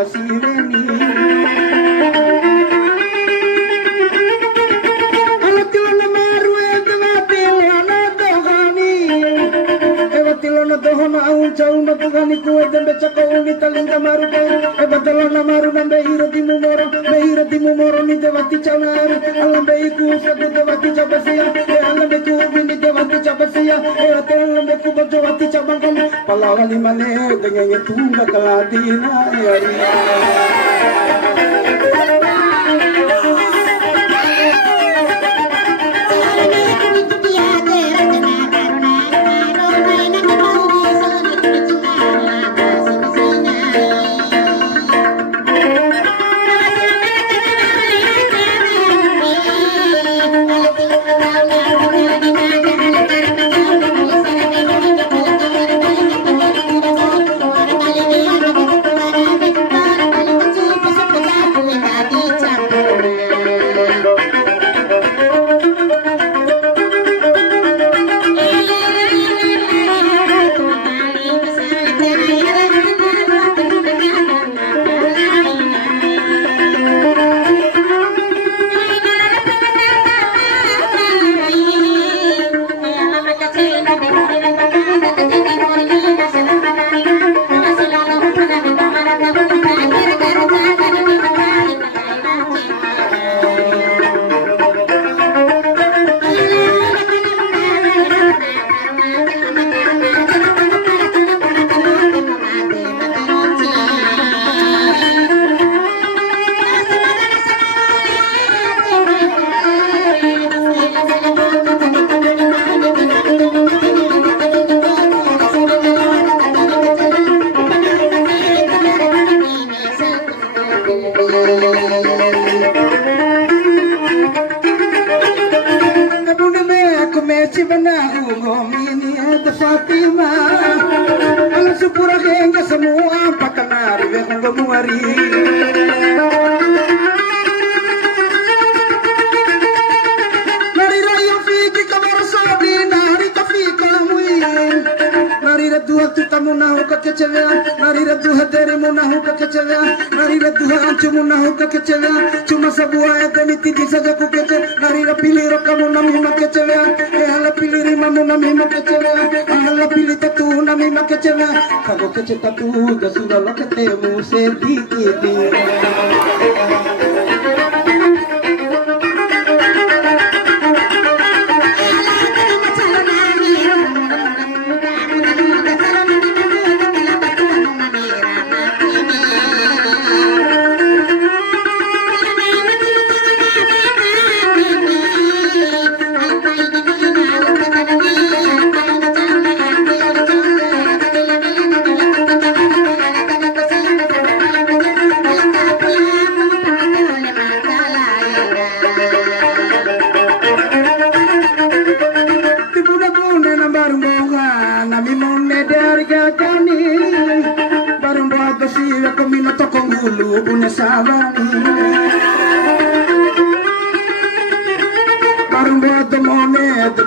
masireni dohona aun chauna tugani kuwe dembe chako uni talinga maruke e badalona maru nambe hiro dimu moro ni devati chaunari alambe iku sabu devati chabasia e alambe ku bini devati chabasia e alambe ku bojowati chabangam palawali mane dengenye tunga kaladina yari cuma sebuah eternity di saja ku kece nari pilih kamu nami make cewek ala pilih rimamu nami make cewek ala pilih tatu nami make cewek kago kece tatu gasuda lo ketemu sedikit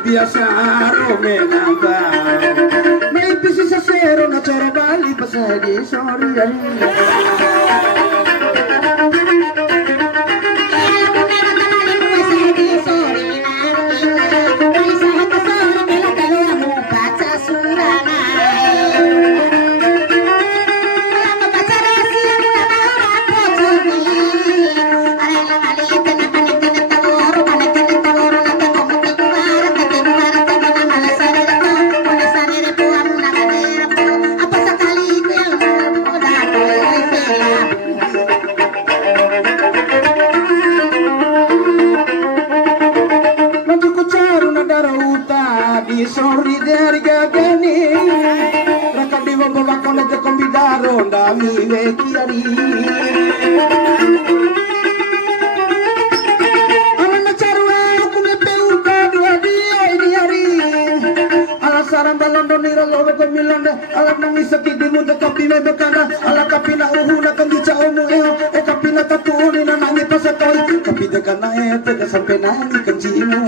biasa rome namba mai bisi sasero na cara bali pasadi sorry alam nangis sakit di muda kapi me bekana ala kapi na uhuna kan di cha omu kapi na tatuli na nangi pasatoy kapi de kana te sampai nani kan jimu